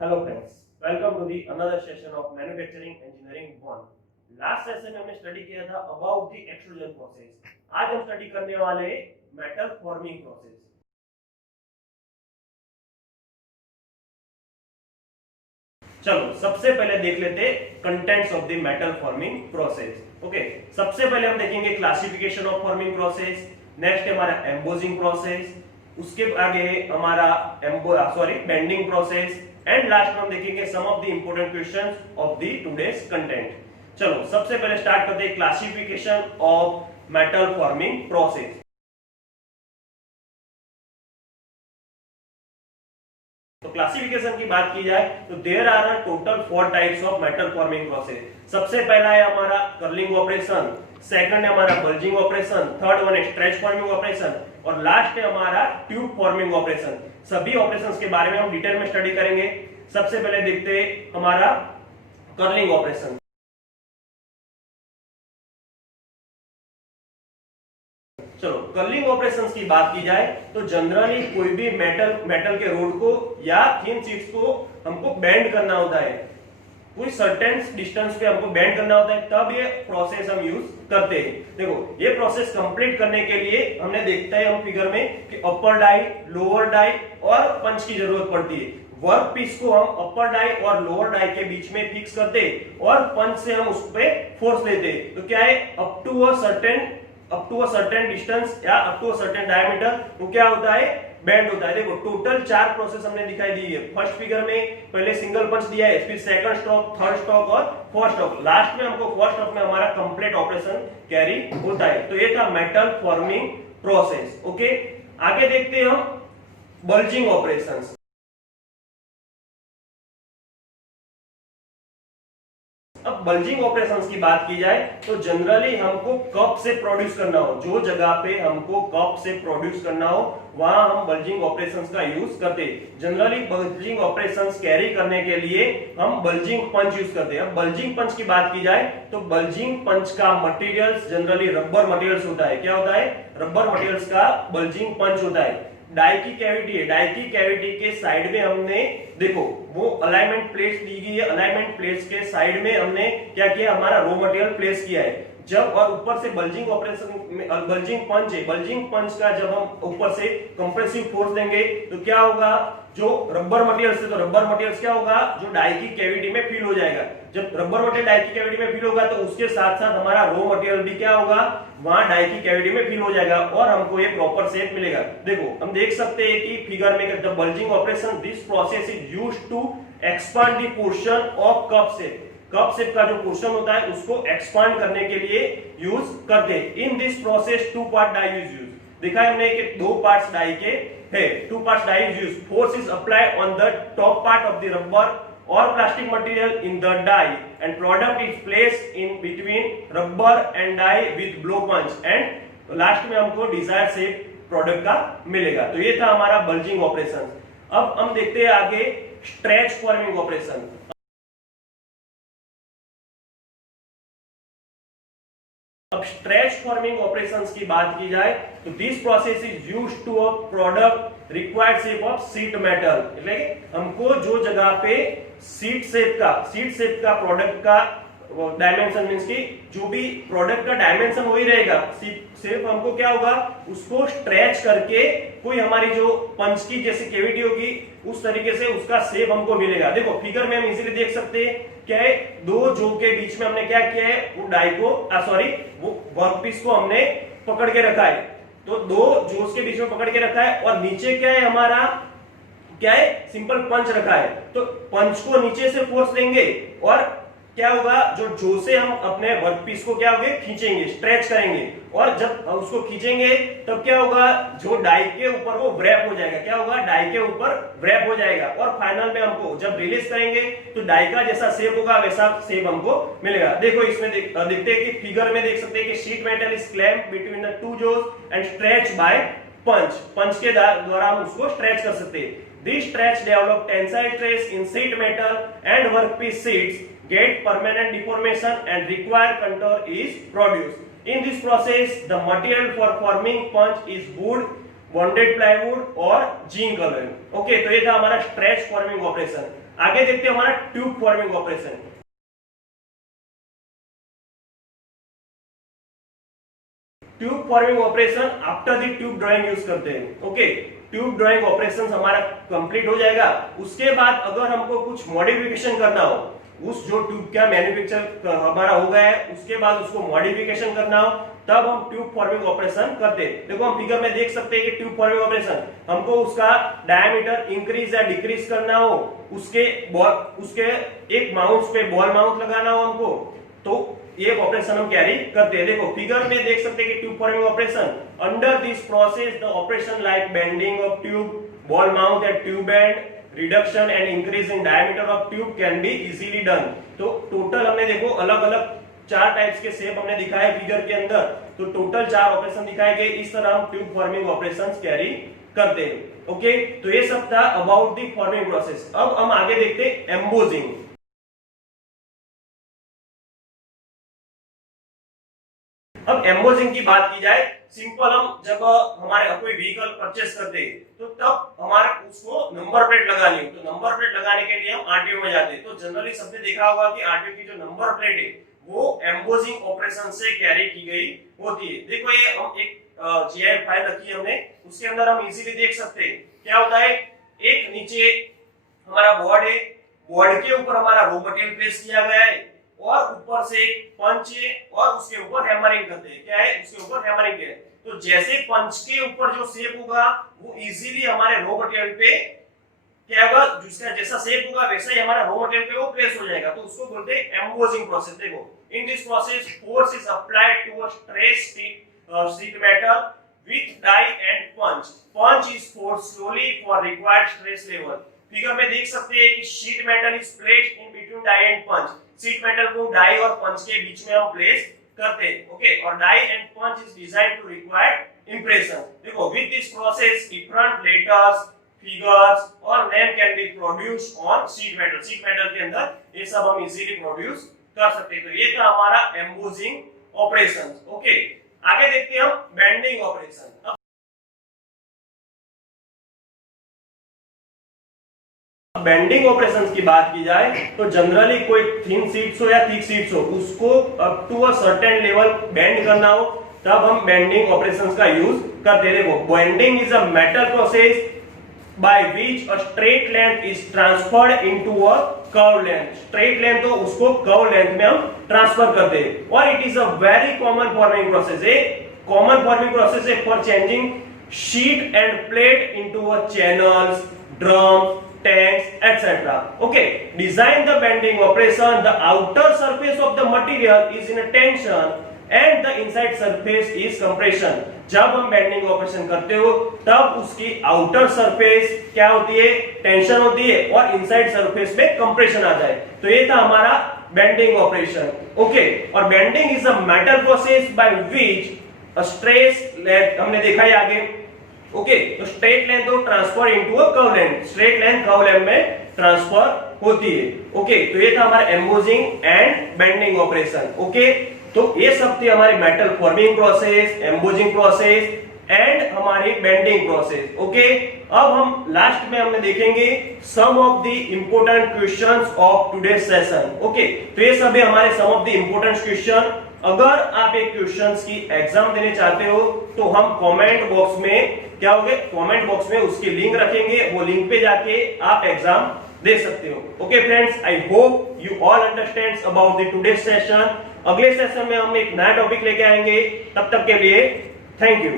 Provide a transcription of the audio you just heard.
Hello friends, welcome to the another session of manufacturing engineering 1। Last session में हमने study किया था about the extrusion process. आज हम स्टडी करने वाले मेटल फॉर्मिंग प्रोसेस। चलो सबसे पहले देख लेते contents of the metal forming process. Okay, सबसे पहले हम देखेंगे classification of forming process, next हमारा एम्बोजिंग प्रोसेस, उसके आगे हमारा बेंडिंग प्रोसेस, एंड लास्ट में हम देखेंगे some of the important questions of the today's content. चलो सबसे पहले स्टार्ट करते हैं classification of metal forming process. तो क्लासिफिकेशन की बात की जाए तो there are total 4 types of metal forming process. सबसे पहला है हमारा कर्लिंग ऑपरेशन, सेकंड है हमारा बल्जिंग ऑपरेशन, थर्ड वन है स्ट्रेच फॉर्मिंग ऑपरेशन, और लास्ट है हमारा ट्यूब फॉर्मिंग ऑपरेशन। सभी ऑपरेशंस के बारे में हम डिटेल में स्टडी करेंगे। सबसे पहले देखते हैं हमारा कर्लिंग ऑपरेशन। चलो कर्लिंग ऑपरेशंस की बात की जाए तो जनरली कोई भी मेटल के रोड को या थिन शीट्स को हमको बेंड करना होता है, कोई सर्टेन डिस्टेंस पे हमको बेंड करना होता है, तब ये प्रोसेस हम यूज करते हैं। देखो ये प्रोसेस कंप्लीट करने के लिए हमने देखता है हम फिगर में कि अपर डाई, लोअर डाई और पंच की जरूरत पड़ती है। वर्क पीस को हम अपर डाई और लोअर डाई के बीच में फिक्स करते और पंच से हम उस पे फोर्स लेते। तो क्या है, up to a certain distance या up to a certain diameter वो क्या होता है, बेंड होता है। देखो टोटल 4 प्रोसेस हमने दिखाई दी है। फर्स्ट फिगर में पहले सिंगल पंच दिया है, फिर सेकंड स्ट्रोक, थर्ड स्ट्रोक और फोर्थ स्ट्रोक, लास्ट में हमको फोर्थ स्ट्रोक में हमारा कंप्लीट ऑपरेशन कैरी होता है। तो ये था मेटल फॉर्मिंग प्रोसेस। ओके, आगे देखते हैं हम बल्जिंग ऑपरेशंस। अब बल्जिंग ऑपरेशंस की बात की जाए तो जनरली हमको कप से प्रोड्यूस करना हो, जो जगह पे हमको कप से प्रोड्यूस करना हो वहां हम बल्जिंग ऑपरेशंस का यूज करते हैं। जनरली बल्जिंग ऑपरेशंस कैरी करने के लिए हम बल्जिंग पंच यूज करते हैं। अब बल्जिंग पंच की बात की जाए तो बल्जिंग पंच का मटेरियल्स जनरली रबर मटेरियल्स होता है। क्या होता है, रबर मटेरियल्स का बल्जिंग पंच होता है। डाई की कैविटी है, डाई की कैविटी के साइड में हमने देखो वो अलाइनमेंट प्लेट्स दी गई है, अलाइनमेंट प्लेट्स के साइड में हमने क्या किया, हमारा रॉ मटेरियल प्लेस किया है। जब और ऊपर से बल्जिंग ऑपरेशन में बल्जिंग पंच है, बल्जिंग पंच का जब हम ऊपर से कंप्रेसिव फोर्स देंगे तो क्या होगा, जो रबर मटेरियल से, तो रबर मटेरियल क्या होगा, जो डाई की कैविटी में फिल हो जाएगा। जब रबर मटेरियल डाई की कैविटी में फिल होगा तो उसके साथ साथ हमारा रॉ मटेरियल भी क्या होगा, वहां डाई की कैविटी में फिल हो जाएगा और हमको ये प्रॉपर शेप मिलेगा। देखो हम देख सकते हैं कि फिगर में the bulging operation, this process is used to expand the portion of cup shape. Cup shape का जो पोर्शन होता है उसको एक्सपांड करने के लिए यूज करते हैं। In this process 2 part die is used. देखा है हमने कि 2 पार्ट्स डाई के है, 2 parts die is used. Force is applied on the top part of the rubber or plastic material in the die and product is placed in between rubber and die with blow punch and last में हमको desired shape product का मिलेगा। तो ये था हमारा bulging operation. अब हम देखते हैं आगे स्ट्रेच फॉर्मिंग ऑपरेशन। अब स्ट्रेच फॉर्मिंग ऑपरेशंस की बात की जाए तो this process is used to a product required shape of sheet metal. એટલે हमको जो जगह पे शीट शेप का प्रोडक्ट का डायमेंशन मींस की जो भी प्रोडक्ट का डायमेंशन वही रहेगा, सिर्फ हमको क्या होगा, उसको स्ट्रेच करके कोई हमारी जो पंच की जैसी कैविटी होगी उस तरीके से उसका शेप हमको मिलेगा। देखो फिगर में हम इजीली देख सकते हैं क्या है, 2 जो के बीच में हमने क्या किया है, वो डाई को वो वर्कपीस को हमने पकड़ के रखा है। तो 2 जोस के बीच में पकड़ के रखा है और नीचे क्या है हमारा, क्या है, सिंपल पंच रखा है। तो पंच को नीचे से फोर्स देंगे और क्या होगा, जो से हम अपने वर्कपीस को क्या होंगे, खींचेंगे, स्ट्रेच करेंगे और जब उसको खींचेंगे तब क्या होगा, जो डाई के ऊपर वो व्रैप हो जाएगा। क्या होगा, डाई के ऊपर व्रैप हो जाएगा और फाइनल में हमको जब रिलीज करेंगे तो डाई का जैसा शेप होगा वैसा शेप हमको मिलेगा। देखो इसमें देखते हैं कि फिगर में देख सकते हैं कि sheet metal is clamped between the 2 jaws and stretch by punch के द्वारा हम उसको स्ट्रेच कर सकते हैं। This stretch develop tensile stress in sheet metal and workpiece sheets, get permanent deformation and require contour is produced. In this process, the material for forming punch is wood bonded plywood और zinc alloy. Okay, तो ये था हमारा stretch forming operation. आगे देखते हैं हमारा tube forming operation. Tube forming operation after the tube drawing use करते हैं। ओके, ट्यूब ड्राइंग ऑपरेशन हमारा कंप्लीट हो जाएगा। उसके बाद अगर हमको कुछ मॉडिफिकेशन करना हो, उस जो ट्यूब का मैन्युफैक्चर हमारा हो गया है उसके बाद उसको मॉडिफिकेशन करना हो, तब हम ट्यूब फॉर्मिंग ऑपरेशन करते हैं। देखो हम फिगर में देख सकते हैं कि ट्यूब फॉर्मिंग ऑपरेशन हमको उसका डायमीटर इंक्रीज या डिक्रीज करना हो, उसके एक माउंट पे बॉल माउंट लगाना हो हमको, तो ये ऑपरेशन हम कैरी करते हैं। देखो फिगर में देख सकते हैं कि tube forming operation, under this process the operation like bending of tube, ball mount at tube end, reduction and increase in diameter of tube can be easily done. तो टोटल हमने देखो अलग अलग 4 टाइप्स के शेप हमने दिखाए figure के अंदर, तो टोटल 4 ऑपरेशन दिखाए गए। इस तरह हम ट्यूब फॉर्मिंग ऑपरेशंस कैरी करते हैं। ओके, तो ये सब था अबाउट द फॉर्मिंग प्रोसेस। अब हम आगे देखते हैं एम्बोजिंग। अब एम्बोजिंग की बात की जाए, सिंपल हम जब हमारे कोई व्हीकल परचेस करते हैं तो तब हमारे उसको नंबर प्लेट लगानी हो, तो नंबर प्लेट लगाने के लिए हम आरटीओ में जाते हैं। तो जनरली सबने देखा होगा कि आरटीओ की जो नंबर प्लेट है वो एम्बोजिंग ऑपरेशन से कैरी की गई होती है। देखो ये हम एक जीआई फाइल रखी है हमने, उसके अंदर हम इजीली देख सकते हैं क्या होता है। एक नीचे हमारा बोर्ड है, बोर्ड के ऊपर हमारा रॉ मटेरियल प्लेस किया गया है और ऊपर से एक पंच है और उसके ऊपर हैमरिंग करते हैं। क्या है, उसके ऊपर हैमरिंग है। तो जैसे पंच के ऊपर जो शेप होगा वो इजीली हमारे रॉ मटेरियल पे क्या होगा, जिसका जैसा शेप होगा वैसा ही हमारा रॉ मटेरियल पे वो प्लेस हो जाएगा। तो उसको बोलते हैं एम्बोजिंग प्रोसेस। देखो in this process force is applied to a stress sheet metal with die and punch. Punch is force slowly for required stress level. Figure में देख सकते हैं कि sheet metal is placed in between die and punch. Sheet metal को die और punch के बीच में हम प्लेस करते हैं। ओके, और die and punch is designed to required impression. देखो with this process different letters, figures और name can be produced on sheet metal. Sheet metal के अंदर ये सब हम इजीली प्रोड्यूस कर सकते हैं। तो ये था हमारा एम्बोजिंग ऑपरेशन। ओके, आगे देखते हैं हम बेंडिंग ऑपरेशन। बेंडिंग ऑपरेशंस की बात की जाए तो जनरली कोई थिन शीट्स हो या थिक शीट्स हो, उसको up to a certain level bend करना हो तब हम बेंडिंग ऑपरेशंस का यूज करते हैं। देखो bending is a metal process by which a straight length is transferred into a curved length। straight length तो उसको curved length में हम ट्रांसफर करते हैं और it is a very common forming process। है common forming process है for changing sheet and plate into a channels, drums, tanks, etc. Okay, design the bending operation. The outer surface of the material is in a tension and the inside surface is compression। जब हम bending operation करते हो तब उसकी outer surface क्या होती है, tension होती है और इनसाइड सरफेस में कंप्रेशन आता है। तो ये था हमारा बेंडिंग ऑपरेशन। ओके, और bending is a metal process by which a stress length, हमने देखा है आगे। ओके, तो स्ट्रेट लेंथ तो transfer into a curve length, straight length curve length में ट्रांसफर होती है। ओके, तो ये था हमारा embossing and bending operation. Okay, तो ये सब थी हमारी metal forming process, embossing process and हमारी बेंडिंग प्रोसेस। ओके, अब हम लास्ट में हमने देखेंगे some of the important questions of today session. Okay, तो ये सब है हमारे some of the important question. अगर आप एक क्वेश्चंस की एग्जाम देने चाहते हो तो हम कमेंट बॉक्स में क्या होगे, कमेंट बॉक्स में उसकी लिंक रखेंगे, वो लिंक पे जाके आप एग्जाम दे सकते हो। Okay friends, I hope you all understand about the today session. अगले सेशन में हम एक नया टॉपिक लेके आएंगे, तब तक के लिए थैंक यू।